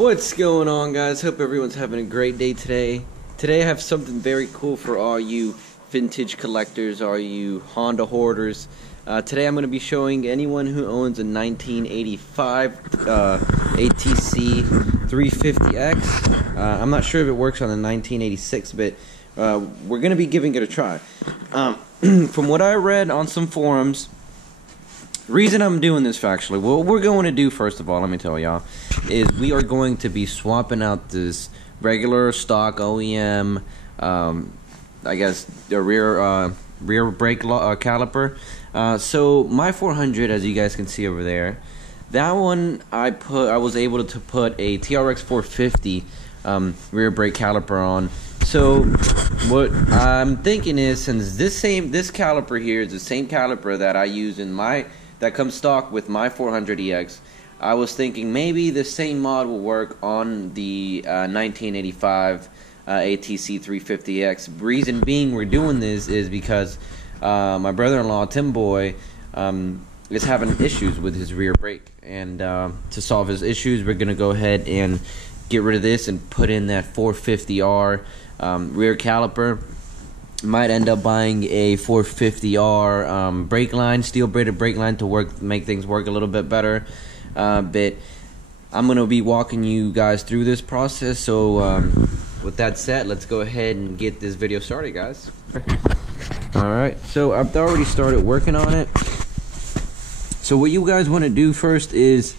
What's going on, guys? Hope everyone's having a great day today. Today I have something very cool for all you vintage collectors, all you Honda hoarders. Today I'm going to be showing anyone who owns a 1985 ATC 350x. I'm not sure if it works on a 1986, but we're going to be giving it a try. From what I read on some forums, reason I'm doing this factually, what we're going to do, first of all, let me tell y'all, is we are going to be swapping out this regular stock OEM, I guess the rear brake caliper. So my 400, as you guys can see over there, that one I was able to put a TRX 450 rear brake caliper on. So what I'm thinking is, since this caliper here is the same caliper that I use in that comes stock with my 400EX, I was thinking maybe the same mod will work on the 1985 ATC 350X. Reason being we're doing this is because my brother-in-law, Tim Boy, is having issues with his rear brake. And to solve his issues, we're going to go ahead and get rid of this and put in that 450R rear caliper. Might end up buying a 450R brake line, steel braided brake line, to make things work a little bit better. But I'm gonna be walking you guys through this process. So with that said, let's go ahead and get this video started, guys. Alright, so I've already started working on it. So what you guys want to do first is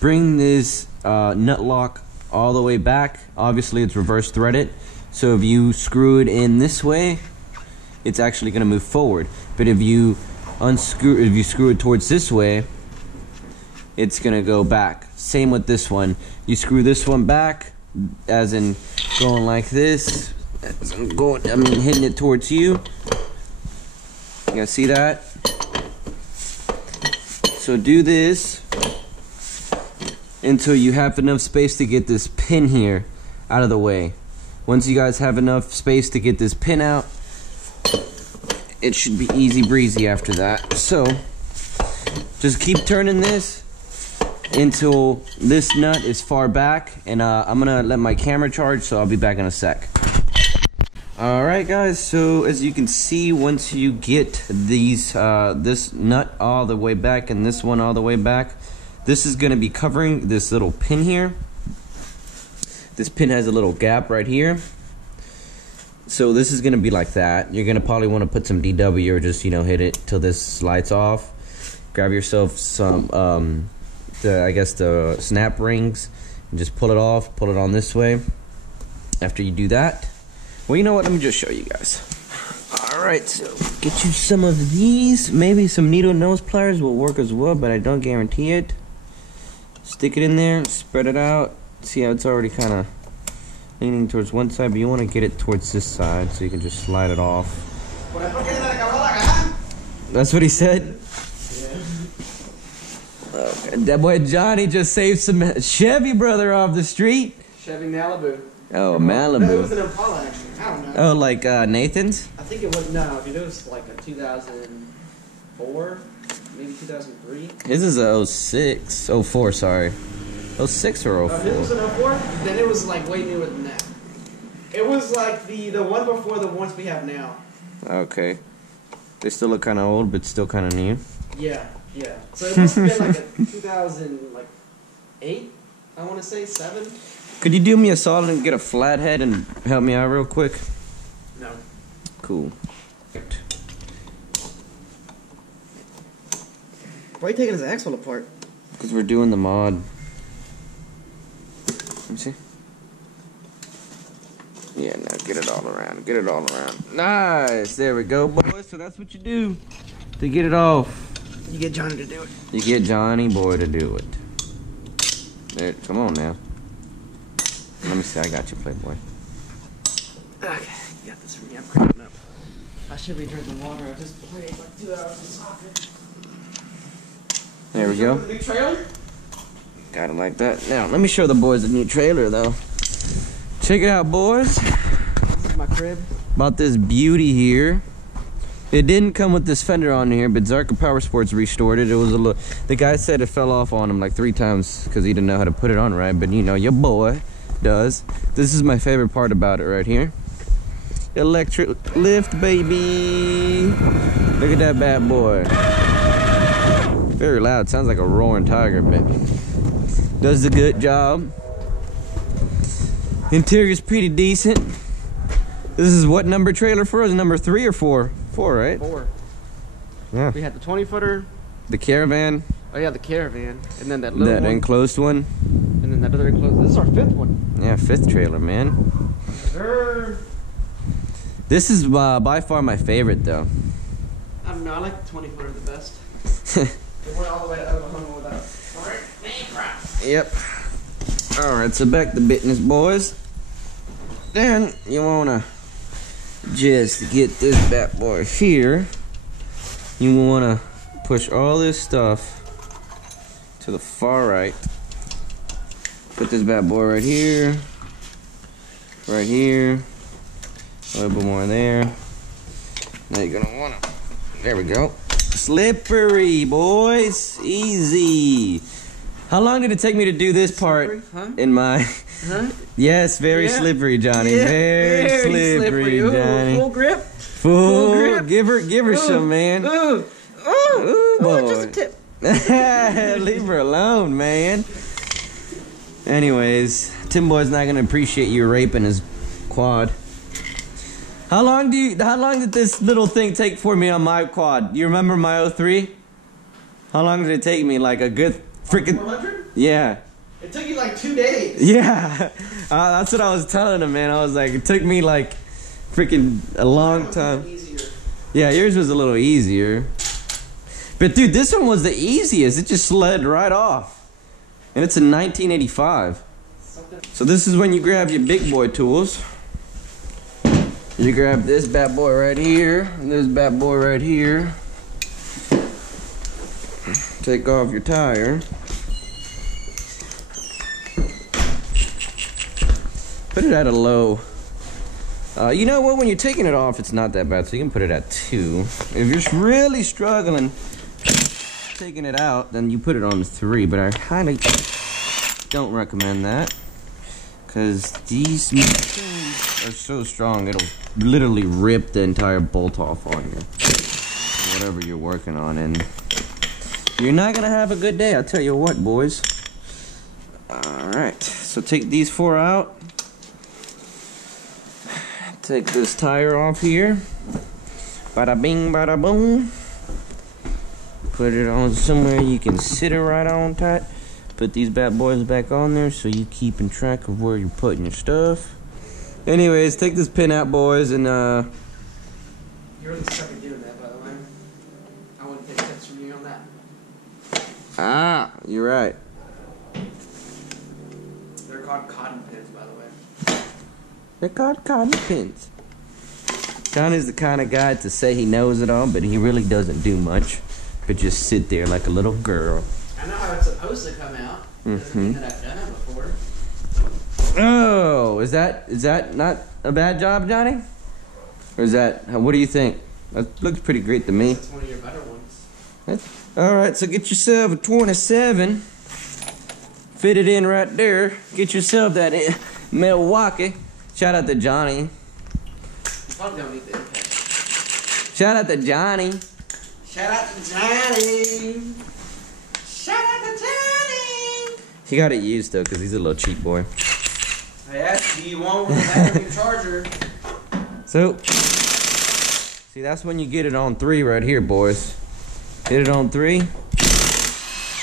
bring this nut lock all the way back. Obviously it's reverse threaded, so if you screw it in this way, it's actually going to move forward. But if you screw it towards this way, it's going to go back. Same with this one. You screw this one back, as in going like this. I'm hitting it towards you. You guys see that? So do this until you have enough space to get this pin here out of the way. Once you guys have enough space to get this pin out, it should be easy breezy after that. So just keep turning this until this nut is far back, and I'm gonna let my camera charge, so I'll be back in a sec. Alright guys, so as you can see, once you get these this nut all the way back and this one all the way back, this is gonna be covering this little pin here. This pin has a little gap right here. So this is gonna be like that. You're gonna probably want to put some DW, or just, hit it till this slides off. Grab yourself some I guess the snap rings, and just pull it off, pull it on this way. After you do that, well, you know what, let me just show you guys. Alright, so get you some of these. Maybe some needle nose pliers will work as well, but I don't guarantee it. Stick it in there, spread it out. See how it's already kind of leaning towards one side, but you want to get it towards this side so you can just slide it off. That's what he said? Yeah. Okay. That boy Johnny just saved some Chevy brother off the street. Chevy Malibu. Oh, Malibu. No, it was an Impala, actually. I don't know. Oh, like Nathan's? I think it was, no, dude, it was like a 2004, maybe 2003. His is a 06, 04, sorry. 06 or 04? His was an 04? Then it was like way newer than that. It was like the one before the ones we have now. Okay. They still look kind of old, but still kind of new. Yeah, yeah. So it must have been like a 2008, I want to say, 7. Could you do me a solid and get a flathead and help me out real quick? No. Cool. Why are you taking his axle apart? Because we're doing the mod. Let me see. Yeah, now get it all around. Get it all around. Nice. There we go, boys. So that's what you do to get it off. You get Johnny to do it. You get Johnny boy to do it. There. Come on now. Let me see. I got you, Playboy. Okay, you got this for me. I'm cramping up. I should be drinking water. I just played like 2 hours of soccer. There we go. The new trailer? Got it like that. Now, let me show the boys the new trailer, though. Check it out, boys. This is my crib. About this beauty here. It didn't come with this fender on here, but Zarka Power Sports restored it. It was a little. The guy said it fell off on him like 3 times because he didn't know how to put it on right. But you know, your boy does. This is my favorite part about it right here. Electric lift, baby. Look at that bad boy. Very loud. Sounds like a roaring tiger, but does a good job. Interior's pretty decent. This is what number trailer for us? Number 3 or 4? 4, right? 4. Yeah. We had the 20-footer. The Caravan. Oh yeah, the Caravan. And then that little one. Enclosed one. And then that other enclosed. This is our 5th one. Yeah, 5th trailer, man. Sure. This is by far my favorite, though. I don't know. I like the 20-footer the best. It went all the way to Oklahoma without. Yep. Alright, so back to business, boys. Then you wanna just get this bad boy here. You wanna push all this stuff to the far right. Put this bad boy right here. Right here. A little bit more there. Now you're gonna wanna. There we go. Slippery, boys. Easy. How long did it take me to do this part in my... Huh? Yes, very slippery, Johnny. Yeah, very slippery, Ooh, Johnny. full grip. Full grip. Give her some, man. Ooh, boy. just a tip. Leave her alone, man. Anyways, Tim Boy's not gonna appreciate you raping his quad. How long did this little thing take for me on my quad? You remember my 03? How long did it take me? Like a good freaking 400? Yeah. It took you like 2 days. Yeah. That's what I was telling him, man. I was like, it took me like freaking a long time. Easier. Yeah, yours was a little easier. But dude, this one was the easiest. It just slid right off. And it's a 1985. So this is when you grab your big boy tools. You grab this bad boy right here, and this bad boy right here. Take off your tire. Put it at a low. You know what? When you're taking it off, it's not that bad, so you can put it at 2. If you're really struggling taking it out, then you put it on 3. But I highly don't recommend that, because these machines are so strong, it'll literally rip the entire bolt off on you, whatever you're working on, and you're not gonna have a good day, I'll tell you what, boys. Alright, so take these 4 out. Take this tire off here. Bada bing, bada boom. Put it on somewhere you can sit it right on tight. Put these bad boys back on there so you keeping track of where you're putting your stuff. Anyways, take this pin out, boys, and You're the second doing that, by the way. I wouldn't take tips from you on that. Ah, you're right. They're called cotton pins, by the way. They're called cotton pins. Johnny's the kind of guy to say he knows it all, but he really doesn't do much, but just sit there like a little girl. I know how it's supposed to come out. Doesn't mean that I've done it before. Oh, is that not a bad job, Johnny? Or is that, what do you think? That looks pretty great to me. That's one of your better ones. Alright, so get yourself a 27. Fit it in right there. Get yourself that Milwaukee. Shout out to Johnny. You probably don't need the impact. Shout out to Johnny. Shout out to Johnny. Shout out to Johnny. He got it used though, because he's a little cheap boy. I asked you, you want one with a battery charger. So, see, that's when you get it on 3 right here, boys. Hit it on 3.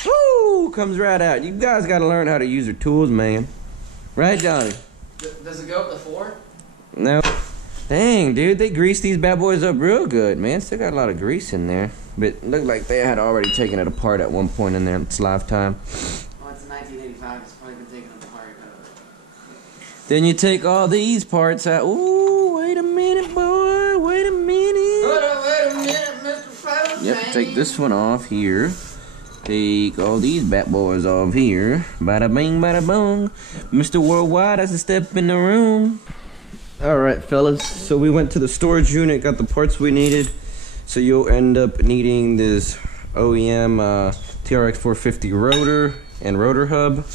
Woo! Comes right out. You guys got to learn how to use your tools, man. Right, Johnny? Does it go up to 4? No. Dang, dude, they greased these bad boys up real good, man. Still got a lot of grease in there. But it looked like they had already taken it apart at one point in its lifetime. Well, it's 1985. It's probably been taken apart. Then you take all these parts out. Ooh, wait a minute, boy. Wait a minute. Wait a minute, Mr. Postman. Yep, take this one off here. Take all these bad boys off here. Bada bing, bada boom. Mr. Worldwide has to step in the room. Alright, fellas. So we went to the storage unit, got the parts we needed. So you'll end up needing this OEM TRX 450 rotor and rotor hub.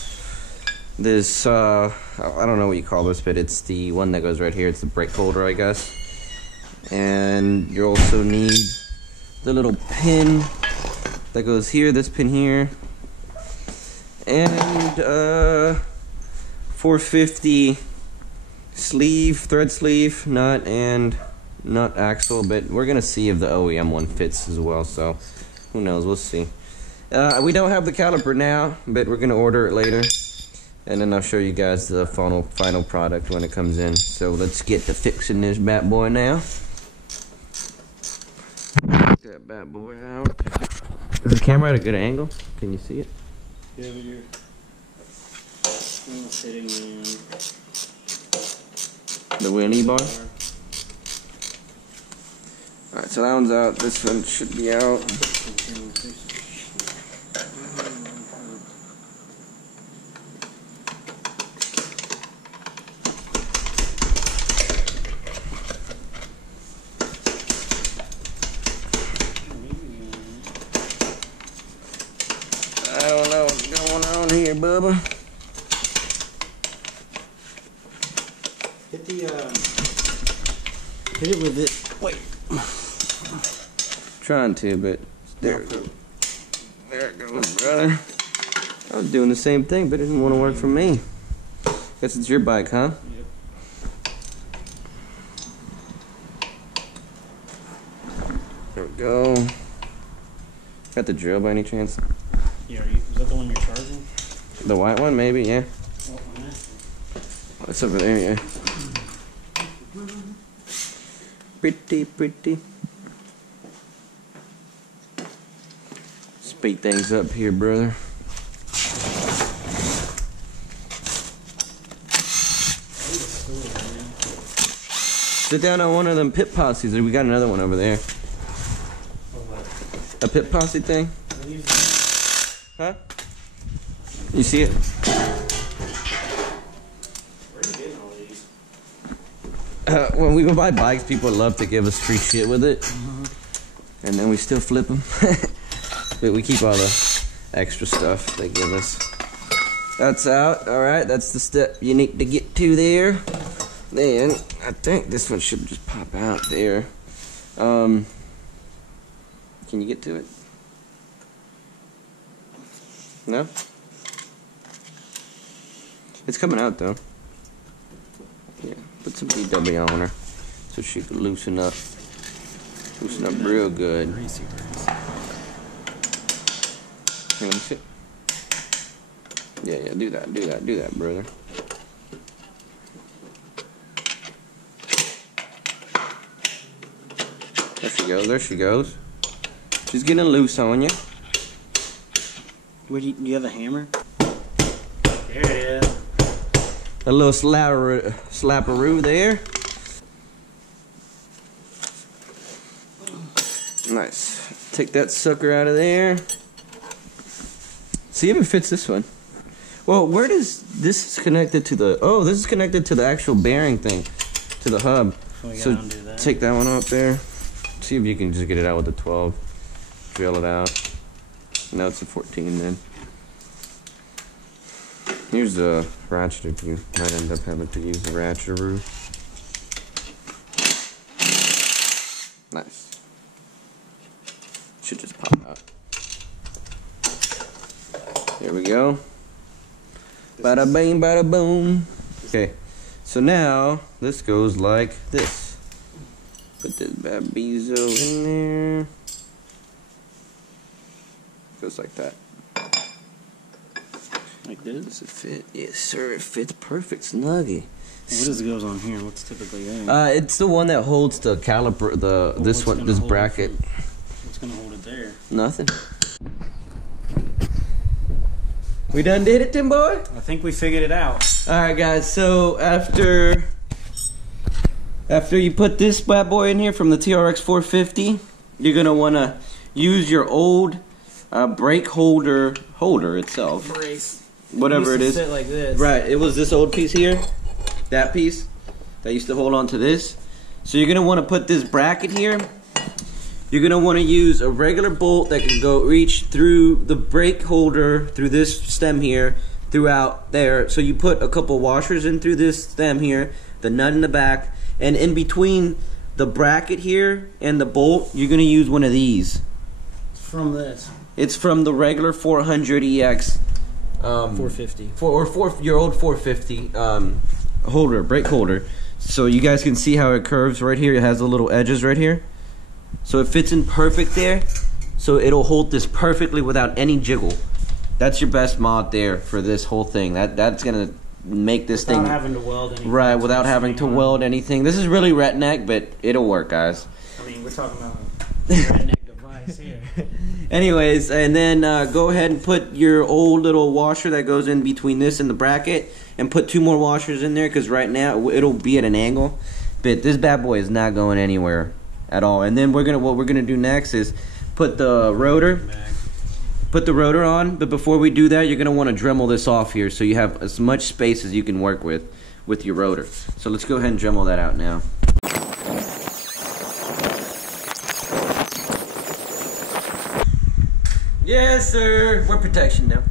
This, I don't know what you call this, but it's the one that goes right here. It's the brake holder, I guess. And you also need the little pin that goes here, this pin here. And 450 sleeve, thread sleeve, nut, and nut axle. But we're going to see if the OEM one fits as well, so who knows, we'll see. We don't have the caliper now, but we're going to order it later. And then I'll show you guys the final product when it comes in. So let's get to fixing this bad boy now. Get that bad boy out. Is the camera at a good angle? Can you see it? Yeah, over here. I'm sitting in the wheelie bar. Alright, so that one's out. This one should be out. I don't know what's going on here, Bubba. Hit it with it. Wait. Trying to, but there it goes. There it goes, brother. I was doing the same thing, but it didn't want to work for me. Guess it's your bike, huh? Yep. There we go. Got the drill by any chance? Yeah, is that the one you're charging? The white one, maybe, yeah. It's over there, yeah. Pretty. Speed things up here, brother. Sit down on one of them pit posses. We got another one over there. A pit posse thing? Huh? You see it? Where are you getting all these? When we go buy bikes, people love to give us free shit with it. And then we still flip them. But we keep all the extra stuff they give us. That's out. Alright, that's the step you need to get to there. Then, I think this one should just pop out there. Can you get to it? No? It's coming out though. Yeah, put some BW on her so she can loosen up. Loosen up real good. Hang on, let me see. Yeah, do that, brother. There she goes. She's getting loose on you. Do you have a hammer? There it is. A little slapperoo there. Nice. Take that sucker out of there. See if it fits this one. Well, where does this is connected to the? Oh, this is connected to the actual bearing thing, to the hub. So take that one up there. See if you can just get it out with the 12. Drill it out. No, it's a 14 then. Here's the ratchet if you might end up having to use the ratchetaroo. Nice. Should just pop out. There we go. Bada bing, bada boom. Okay, so now this goes like this. Put this babizo in there. Goes like that. Like this? Does it fit? Yes, sir. It fits perfect, snuggy. What does it goes on here? What's typically there? It's the one that holds the caliper. This bracket. What's gonna hold it there? Nothing. We done did it, Tim boy? I think we figured it out. Alright guys, so after you put this bad boy in here from the TRX 450, you're gonna wanna use your old brake holder itself. Brace. Whatever it is. Sit like this. Right, it was this old piece here. That piece that used to hold on to this. So you're gonna wanna put this bracket here you're gonna want to use a regular bolt that can go reach through the brake holder, through this stem here, throughout there. So you put a couple washers in through this stem here, the nut in the back, and in between the bracket here and the bolt, you're gonna use one of these. From this. It's from the regular 400EX. 450. Your old 450 holder, brake holder. So you guys can see how it curves right here. It has the little edges right here. So it fits in perfect there. So it'll hold this perfectly without any jiggle. That's your best mod there for this whole thing. That's gonna make this thing without having to weld anything. Right, without having to weld anything. This is really redneck, but it'll work, guys. I mean, we're talking about a redneck device here. Anyways, and then go ahead and put your old little washer that goes in between this and the bracket, and put 2 more washers in there, because right now it'll be at an angle, but this bad boy is not going anywhere at all. And then what we're gonna do next is put the rotor on. But before we do that, you're gonna want to Dremel this off here, so you have as much space as you can work with your rotor. So let's go ahead and Dremel that out now. Yes, sir. We're protection now.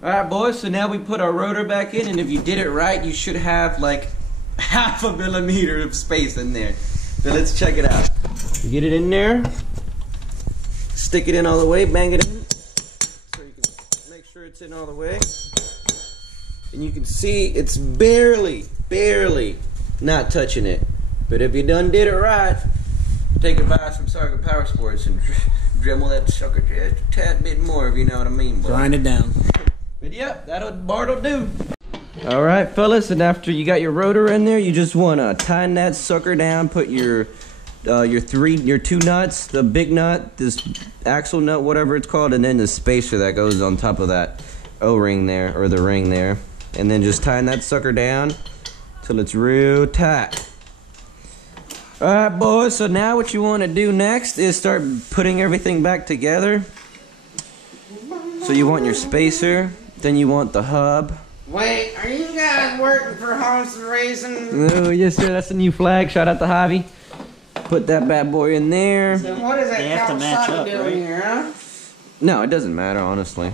Alright, boys, so now we put our rotor back in, and if you did it right, you should have like 0.5 millimeter of space in there. So let's check it out. You get it in there, stick it in all the way, bang it in, so you can make sure it's in all the way. And you can see it's barely not touching it. But if you done did it right, take it by some Sarga Power Sports and Dremel that sucker just a tad bit more, if you know what I mean, boy. Grind it down. But yep, that'll do. All right, fellas, and after you got your rotor in there, you just want to tighten that sucker down. Put your 2 nuts, the big nut, this axle nut, whatever it's called, and then the spacer that goes on top of that O-ring there, or the ring there, and then just tighten that sucker down till it's real tight. All right, boys. So now what you want to do next is start putting everything back together. So you want your spacer, then you want the hub. Wait, are you guys working for Homes Racing? Oh, yes, sir. That's a new flag. Shout out to Javi. Put that bad boy in there. So what is that They have to match up, doing right? here, huh? No, it doesn't matter, honestly.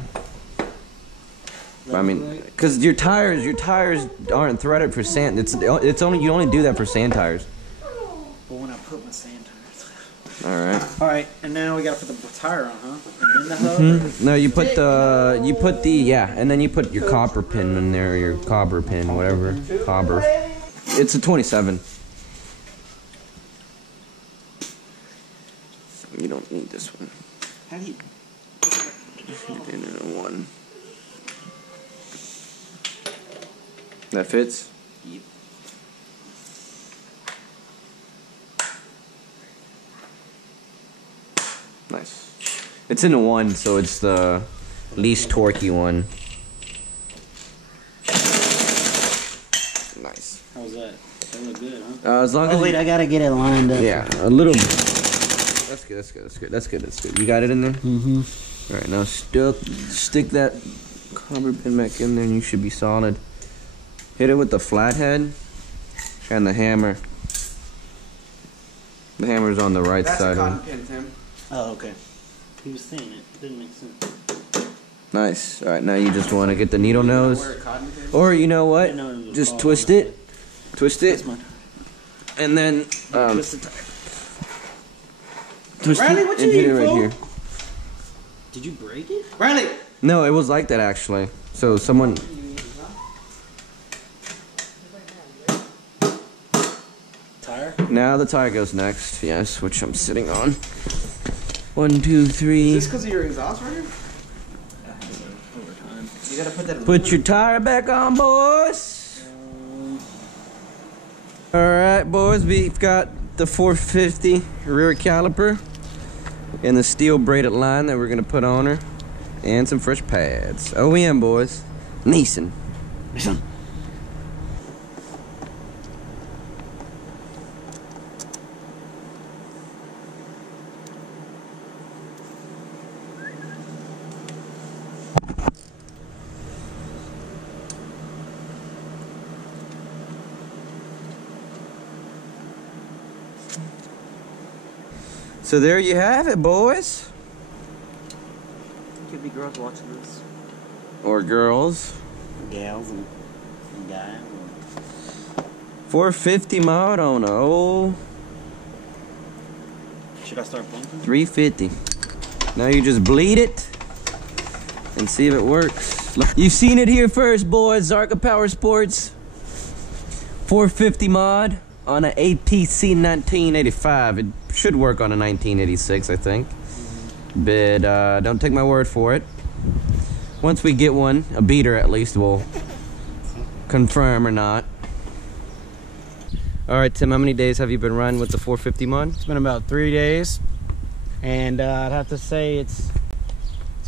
I mean, because your tires aren't threaded for sand. It's only, you only do that for sand tires. But when I put my sand tires. All right. All right, and now we gotta put the tire on, huh? And then the hub. No, you put and then you put your copper pin in there, or your cobber pin, whatever, cobber. It's a 27. You don't need this one. How do you... And then a 1. That fits? Yep. Nice. It's in a 1, so it's the least torquey one. Nice. How's that? That look good, huh? As long as wait, I gotta get it lined up. yeah, a little bit. That's good. You got it in there? Mm-hmm. Alright, now stick that cobber pin back in there and you should be solid. Hit it with the flathead and the hammer. The hammer's on the right That's side. a cotton pin, Tim. Oh, okay. He was saying it. Didn't make sense. Nice. Alright, now you just want to get the needle nose. Wear a cotton pin? Or you know what? I know it was Just a twist ball. it. Twist it. That's mine. And then Twist the tire. twist Riley, it what and you hit it eat, right fool? here. Did you break it? Riley! No, it was like that actually. So someone Tire? now the tire goes next. Yes, which I'm sitting on. 1, 2, 3. Is this because of your exhaust right here? Overtime. You gotta put that Put your tire back on, boys. Alright, boys, we've got the 450 rear caliper and the steel braided line that we're going to put on her, and some fresh pads. OEM, boys. Nissan. So there you have it, boys. Could be girls watching this. Or girls. Gals and guys. 450 mod on a old Should I start pumping? 350. Now you just bleed it and see if it works. You've seen it here first, boys. Zarka Power Sports 450 mod on an ATC 1985. It should work on a 1986, I think. But don't take my word for it. Once we get one, a beater at least, we'll confirm or not. All right, Tim, how many days have you been running with the 450 mod? It's been about 3 days, and I'd have to say it's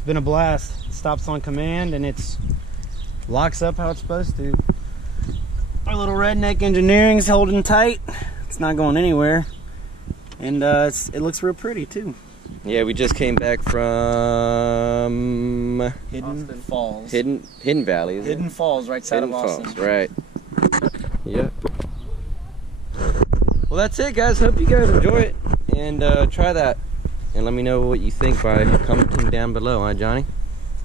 been a blast. It stops on command and it's locks up how it's supposed to. Our little redneck engineering's holding tight. It's not going anywhere, and it looks real pretty too. Yeah, we just came back from Hidden Falls. Hidden Valley, is Hidden it? Falls, right side Hidden of Austin. Falls, right. Yep. Well, that's it, guys. Hope you guys enjoy it and try that. And let me know what you think by commenting down below, huh, Johnny?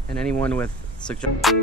And anyone with suggestions.